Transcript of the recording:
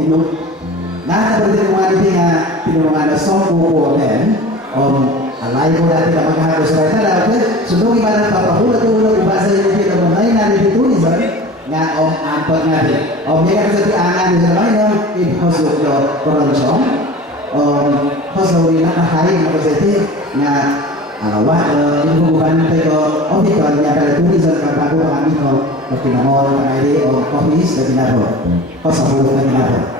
Inuk nah seperti kemarin nga pinulungan na song buko men alay ko dati na mga harus rata dapat sunod ibarat papahula tulo ubasa yung kita mamay na dito tulisan nga apat natin may kasi angan sa may no ipasok yo koronchong pasawin na kahayin na kasi nga yung bukan pero ito niya pala tulisan kapag kami ko pinamor kay office na ginagawa pasahula na ginagawa